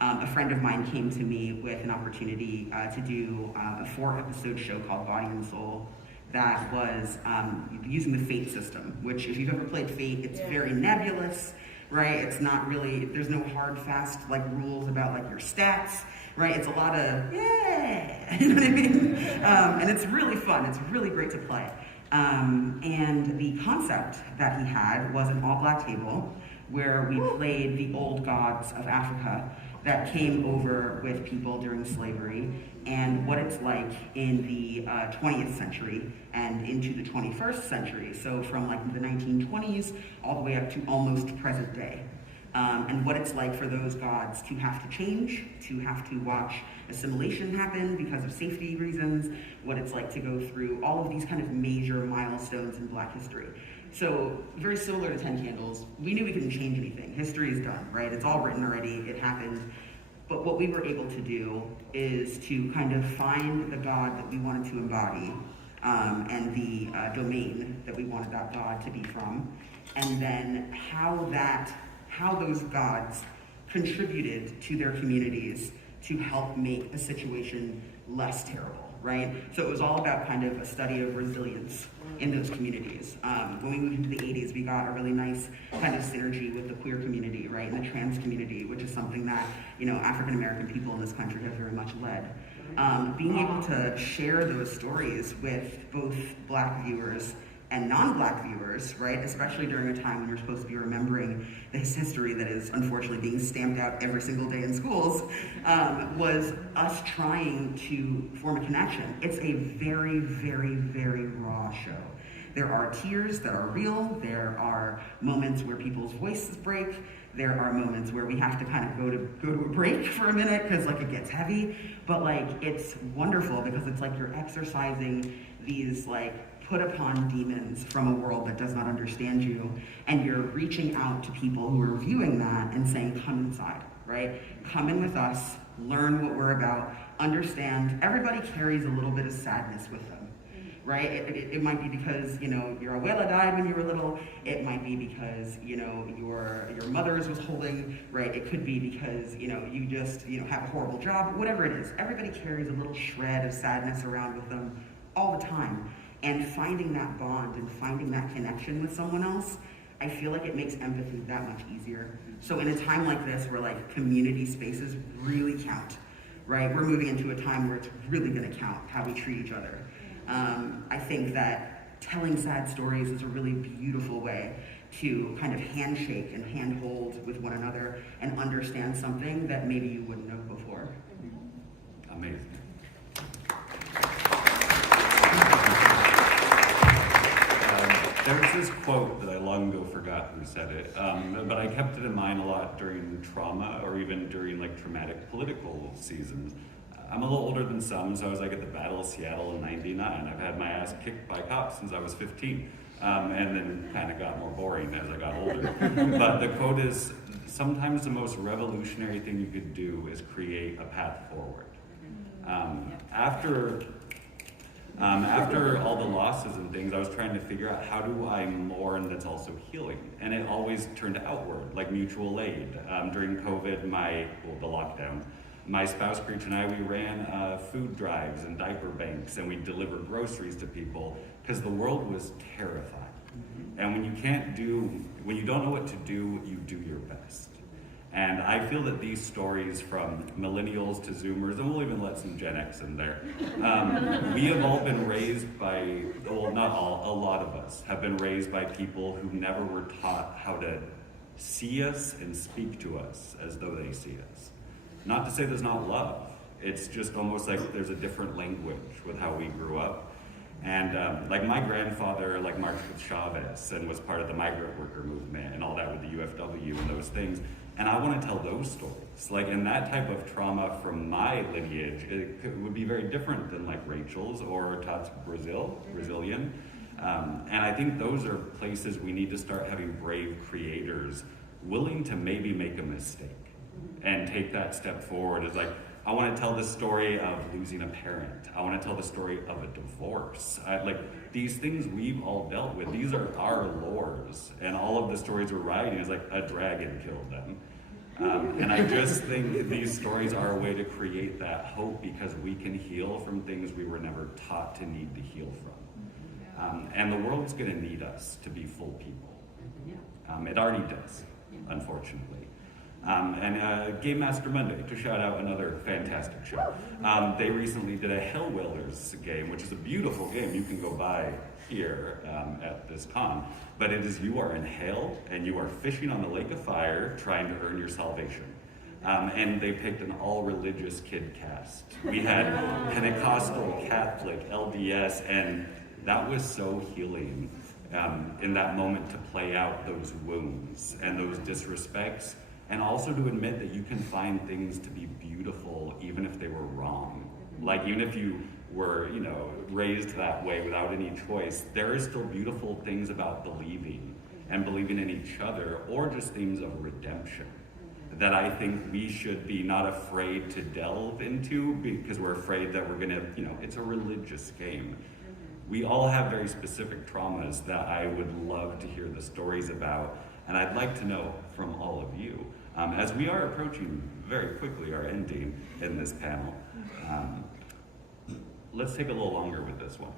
a friend of mine came to me with an opportunity to do a 4-episode show called Body and Soul that was using the Fate system, which, if you've ever played Fate, it's very nebulous, right? It's not really, there's no hard, fast like rules about like your stats, right? It's a lot of, yeah, you know what I mean? And it's really fun. It's really great to play. And the concept that he had was an all-black table where we played the old gods of Africa that came over with people during slavery, and what it's like in the 20th century and into the 21st century. So from like the 1920s all the way up to almost present day. And what it's like for those gods to have to change, to have to watch assimilation happen because of safety reasons, what it's like to go through all of these kind of major milestones in Black history. So very similar to 10 Candles, we knew we couldn't change anything. History is done, right? It's all written already, it happened. But what we were able to do is to kind of find the God that we wanted to embody, and the domain that we wanted that God to be from, and then how those gods contributed to their communities to help make a situation less terrible, right? So it was all about kind of a study of resilience in those communities. When we moved into the 80s, we got a really nice kind of synergy with the queer community, right, and the trans community, which is something that, you know, African American people in this country have very much led. Being able to share those stories with both Black viewers and non-Black viewers, right, especially during a time when you're supposed to be remembering this history that is unfortunately being stamped out every single day in schools, was us trying to form a connection. It's a very, very, very raw show. There are tears that are real. There are moments where people's voices break. There are moments where we have to kind of go to a break for a minute because like it gets heavy. But like it's wonderful because it's like you're exercising these like put upon demons from a world that does not understand you, and you're reaching out to people who are viewing that and saying, come inside, right? Come in with us, learn what we're about, understand. Everybody carries a little bit of sadness with them, right? It might be because, you know, your abuela died when you were little. It might be because, you know, your mother's was holding, right? It could be because, you know, you just, you know, have a horrible job, whatever it is. Everybody carries a little shred of sadness around with them all the time. And finding that bond and finding that connection with someone else, I feel like it makes empathy that much easier. So in a time like this where like community spaces really count, right? We're moving into a time where it's really going to count how we treat each other. I think that telling sad stories is a really beautiful way to kind of handshake and handhold with one another and understand something that maybe you wouldn't know before. Amazing. There's this quote that I long ago forgot who said it, but I kept it in mind a lot during trauma or even during like traumatic political seasons. I'm a little older than some, so I was like at the Battle of Seattle in '99. I've had my ass kicked by cops since I was 15, and then kind of got more boring as I got older. But the quote is, sometimes the most revolutionary thing you could do is create a path forward. After all the losses and things, I was trying to figure out how do I mourn that's also healing, and it always turned outward, like mutual aid. During COVID, the lockdown, my spouse Creech and I, we ran food drives and diaper banks, and we delivered groceries to people because the world was terrifying. And when you don't know what to do, you do your best. And I feel that these stories from millennials to Zoomers, and we'll even let some Gen X in there, we have all been raised by, well, not all, a lot of us have been raised by people who never were taught how to see us and speak to us as though they see us. Not to say there's not love. It's just almost like there's a different language with how we grew up. And like my grandfather, like marched with Chavez and was part of the migrant worker movement and all that with the UFW and those things. And I want to tell those stories. Like, in that type of trauma from my lineage, would be very different than like Rachel's or Todd's Brazilian. And I think those are places we need to start having brave creators willing to maybe make a mistake and take that step forward. It's like, I want to tell the story of losing a parent. I want to tell the story of a divorce. Like, these things we've all dealt with. These are our lores. And all of the stories we're writing is like a dragon killed them. And I just think these stories are a way to create that hope because we can heal from things we were never taught to need to heal from. And the world's going to need us to be full people. It already does, unfortunately. And Game Master Monday, to shout out another fantastic show. They recently did a Hell Whalers game, which is a beautiful game you can go buy here at this con. But it is, you are in hell and you are fishing on the lake of fire trying to earn your salvation. And they picked an all-religious kid cast. We had Pentecostal, Catholic, LDS, and that was so healing in that moment to play out those wounds and those disrespects. And also to admit that you can find things to be beautiful even if they were wrong. Like, even if you were, raised that way without any choice, there is still beautiful things about believing and believing in each other, or just themes of redemption that I think we should be not afraid to delve into because we're afraid that we're gonna, it's a religious game. We all have very specific traumas that I would love to hear the stories about. And I'd like to know from all of you, as we are approaching very quickly our ending in this panel, let's take a little longer with this one.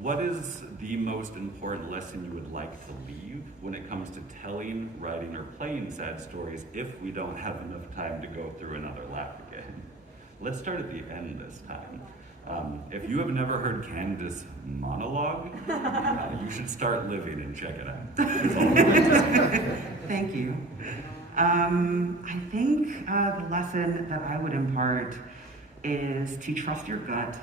What is the most important lesson you would like to leave when it comes to telling, writing, or playing sad stories if we don't have enough time to go through another lap again? Let's start at the end this time. If you have never heard Candace monologue, you should start living and check it out. That's all I'm going to say. Thank you. I think the lesson that I would impart is to trust your gut.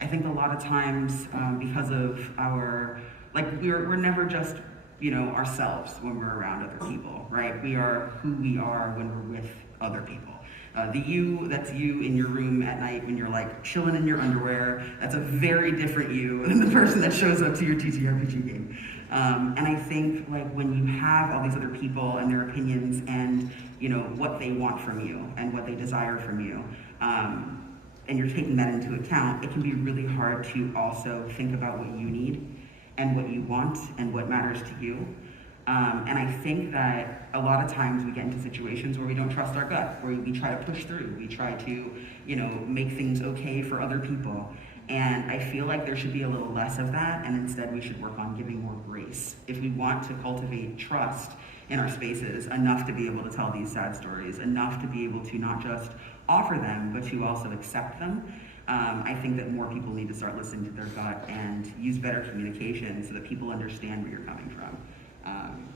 I think a lot of times because of we're never just, ourselves when we're around other people, right? We are who we are when we're with other people. The you, that's you in your room at night when you're like chilling in your underwear, that's a very different you than the person that shows up to your TTRPG game. And I think when you have all these other people and their opinions and what they want from you and what they desire from you, and you're taking that into account, it can be really hard to also think about what you need and what you want and what matters to you. And I think that a lot of times we get into situations where we don't trust our gut, where we try to push through, we try to, make things okay for other people. And I feel like there should be a little less of that, and instead we should work on giving more grace. If we want to cultivate trust in our spaces, enough to be able to tell these sad stories, enough to be able to not just offer them, but to also accept them. I think that more people need to start listening to their gut and use better communication so that people understand where you're coming from.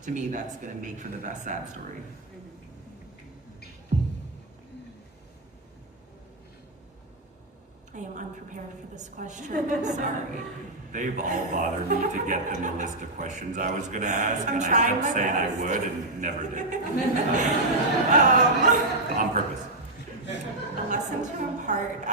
To me, that's going to make for the best sad story. I am unprepared for this question. I'm sorry. They've all bothered me to get them the list of questions I was going to ask, I'm and I trying kept my saying best. I would and never did. On purpose. A lesson to impart.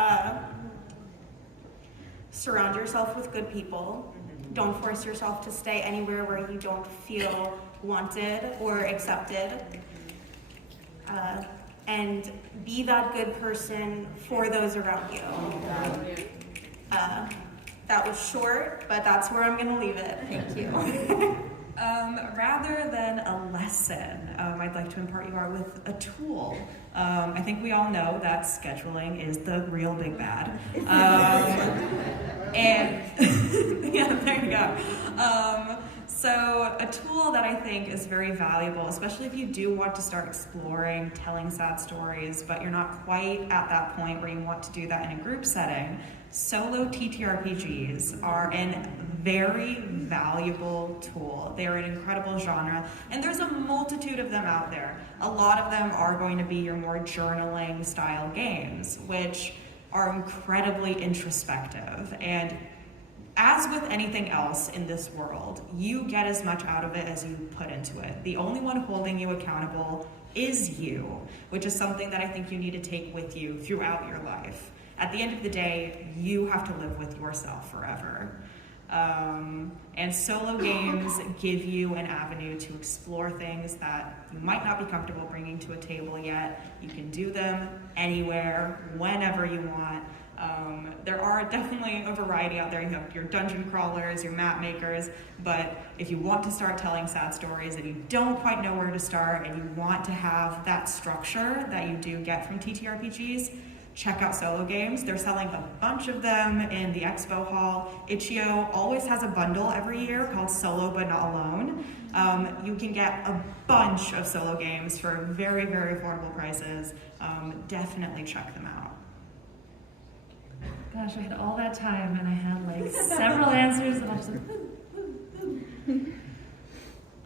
Surround yourself with good people. Don't force yourself to stay anywhere where you don't feel wanted or accepted. And be that good person for those around you. That was short, but that's where I'm gonna leave it. Thank you. Rather than a lesson, I'd like to impart you with a tool. I think we all know that scheduling is the real big bad. And yeah, there you go. So a tool that I think is very valuable, especially if you do want to start exploring telling sad stories, but you're not quite at that point where you want to do that in a group setting, solo TTRPGs are a very valuable tool. They are an incredible genre, and there's a multitude of them out there. A lot of them are going to be your more journaling style games, which are incredibly introspective. And as with anything else in this world, you get as much out of it as you put into it. The only one holding you accountable is you, which is something that I think you need to take with you throughout your life. At the end of the day, you have to live with yourself forever. And solo games give you an avenue to explore things that you might not be comfortable bringing to a table yet. You can do them anywhere, whenever you want. There are definitely a variety out there. You have your dungeon crawlers, your map makers, but if you want to start telling sad stories and you don't quite know where to start and you want to have that structure that you do get from TTRPGs, check out solo games. They're selling a bunch of them in the expo hall. Itch.io always has a bundle every year called Solo But Not Alone. You can get a bunch of solo games for very, very affordable prices. Definitely check them out. Gosh, I had all that time and I had like several answers and I was like,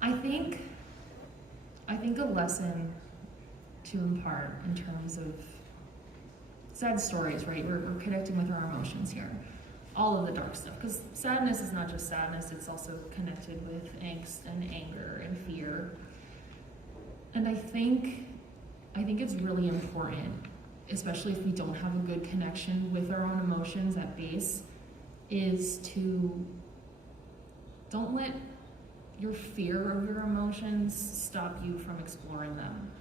I think a lesson to impart in terms of sad stories, right? We're connecting with our emotions here. All of the dark stuff, because sadness is not just sadness, it's also connected with angst and anger and fear. And I think it's really important, especially if we don't have a good connection with our own emotions at base, is to don't let your fear of your emotions stop you from exploring them.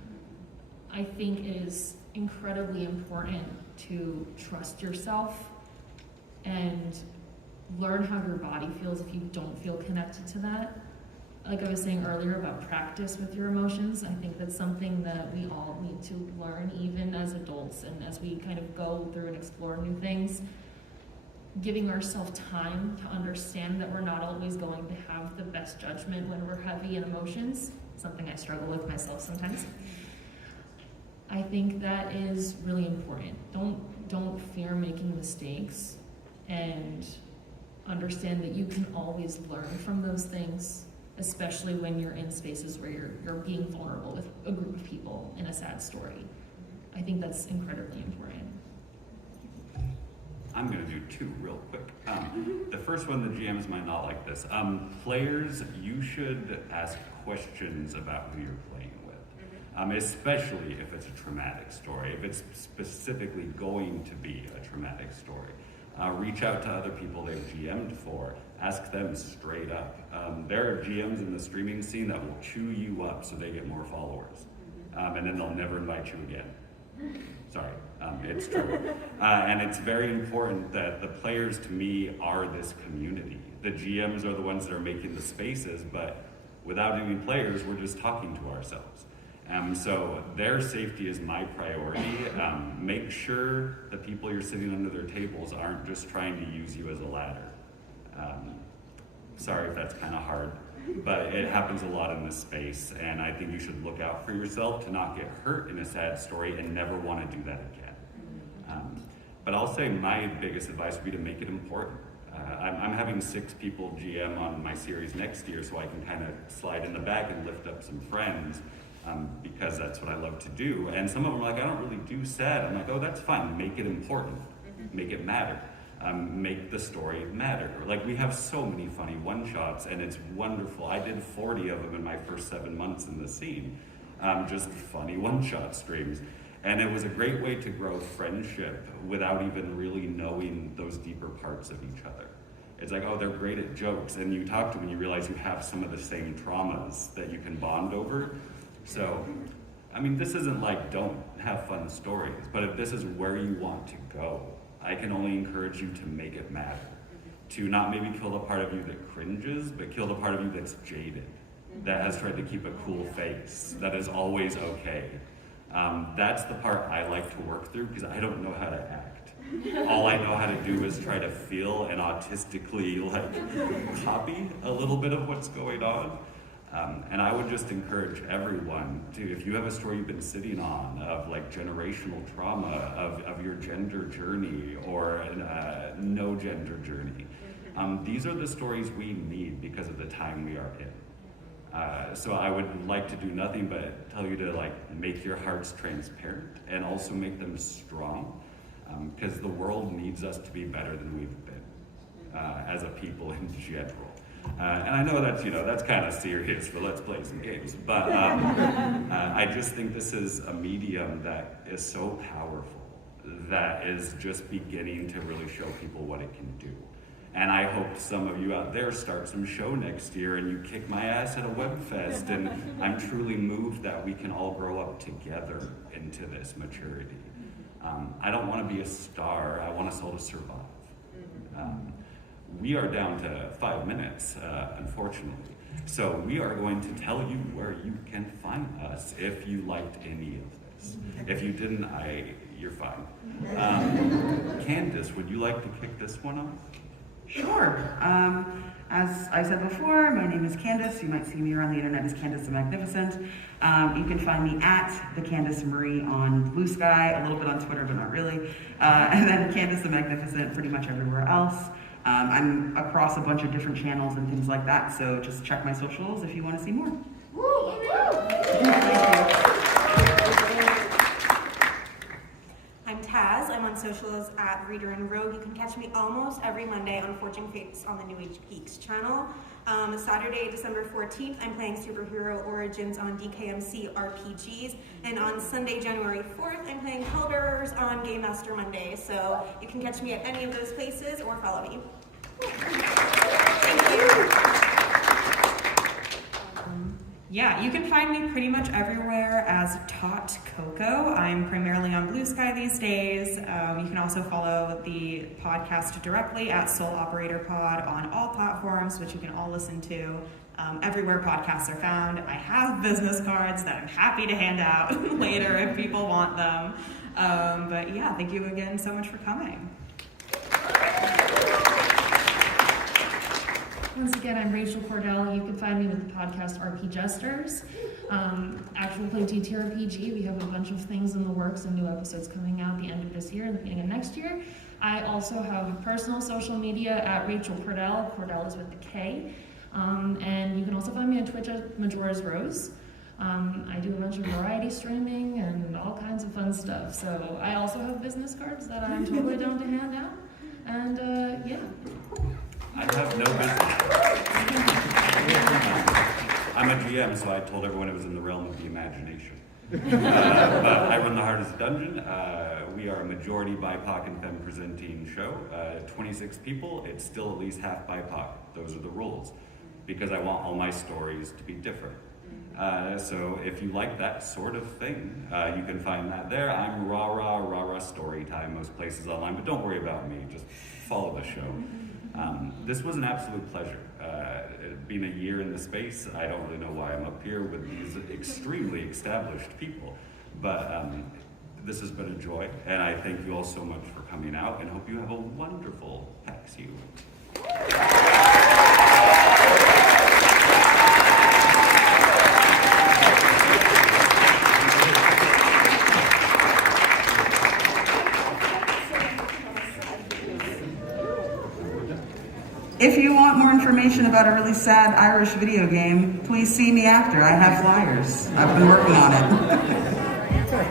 I think it is incredibly important to trust yourself and learn how your body feels if you don't feel connected to that. Like I was saying earlier about practice with your emotions, I think that's something that we all need to learn even as adults and as we kind of go through and explore new things. Giving ourselves time to understand that we're not always going to have the best judgment when we're heavy in emotions, something I struggle with myself sometimes. I think that is really important. Don't fear making mistakes, and understand that you can always learn from those things, especially when you're in spaces where you're being vulnerable with a group of people in a sad story. I think that's incredibly important. I'm going to do two real quick. The first one, the GMs might not like this. Players, you should ask questions about who you're playing with, especially if it's a traumatic story, if it's specifically going to be a traumatic story. Reach out to other people they've GM'd for. Ask them straight up. There are GMs in the streaming scene that will chew you up so they get more followers. And then they'll never invite you again. Sorry, it's true. And it's very important that the players, to me, are this community. The GMs are the ones that are making the spaces, but without any players, we're just talking to ourselves. So their safety is my priority. Make sure the people you're sitting under their tables aren't just trying to use you as a ladder. Sorry if that's kind of hard, but it happens a lot in this space, and I think you should look out for yourself to not get hurt in a sad story and never want to do that again. But I'll say my biggest advice would be to make it important. I'm having 6 people GM on my series next year, so I can kind of slide in the back and lift up some friends, because that's what I love to do. And some of them are like, I don't really do sad. I'm like, oh, that's fine. Make it important. Make it matter. Make the story matter. Like, we have so many funny one-shots, and it's wonderful. I did 40 of them in my first 7 months in the scene. Just funny one-shot streams. And it was a great way to grow friendship without even really knowing those deeper parts of each other. It's like, oh, they're great at jokes, and you talk to them and you realize you have some of the same traumas that you can bond over. So, I mean, this isn't like don't have fun stories, but if this is where you want to go, I can only encourage you to make it matter. To not maybe kill the part of you that cringes, but kill the part of you that's jaded, that has tried to keep a cool face, that is always okay. That's the part I like to work through because I don't know how to act. All I know how to do is try to feel and autistically copy a little bit of what's going on. And I would just encourage everyone to, if you have a story you've been sitting on of like generational trauma, of your gender journey or no gender journey, these are the stories we need because of the time we are in. So I would like to do nothing but tell you to like make your hearts transparent and also make them strong, because the world needs us to be better than we've been as a people in general. And I know that's kind of serious for let's play some games, but I just think this is a medium that is so powerful that is just beginning to really show people what it can do. And I hope some of you out there start some show next year and you kick my ass at a web fest. And I'm truly moved that we can all grow up together into this maturity. I don't want to be a star. I want us all to survive. We are down to 5 minutes, unfortunately. So we are going to tell you where you can find us if you liked any of this. If you didn't, you're fine. Candace, would you like to kick this one off? Sure. As I said before, my name is Candace. You might see me around the internet as Candace the Magnificent. You can find me at the Candace Marie on Blue Sky, a little bit on Twitter, but not really. And then Candace the Magnificent pretty much everywhere else. I'm across a bunch of different channels and things like that, so just check my socials if you want to see more. I'm Taz. I'm on socials at Reader and Rogue. You can catch me almost every Monday on Forging Fates on the New Age Geeks channel. Saturday, December 14th, I'm playing Superhero Origins on DKMC RPGs. And on Sunday, January 4th, I'm playing Hellbearers on Game Master Monday. So you can catch me at any of those places or follow me. Thank you. Yeah, you can find me pretty much everywhere as Tot Coco. I'm primarily on Blue Sky these days. You can also follow the podcast directly at Soul Operator Pod on all platforms, which you can all listen to everywhere podcasts are found. I have business cards that I'm happy to hand out later if people want them. But yeah, thank you again so much for coming. Once again, I'm Rachel Cordell. You can find me with the podcast RP Jesters. Actual Play TTRPG. We have a bunch of things in the works and new episodes coming out at the end of this year and the beginning of next year. I also have personal social media at Rachel Cordell. Cordell is with the K. And you can also find me on Twitch at Majora's Rose. I do a bunch of variety streaming and all kinds of fun stuff. So I also have business cards that I'm totally down to hand out. And yeah. I have no business. I'm a GM, so I told everyone it was in the realm of the imagination. But I run the Hardest Dungeon. We are a majority BIPOC and femme presenting show. 26 people, it's still at least half BIPOC. Those are the rules. Because I want all my stories to be different. So if you like that sort of thing, you can find that there. I'm rah story time most places online, but don't worry about me, just follow the show. This was an absolute pleasure. Being a year in the space, I don't really know why I'm up here with these extremely established people, but this has been a joy, and I thank you all so much for coming out, and hope you have a wonderful PAX If you want more information about a really sad Irish video game, please see me after. I have flyers. I've been working on it. Sorry.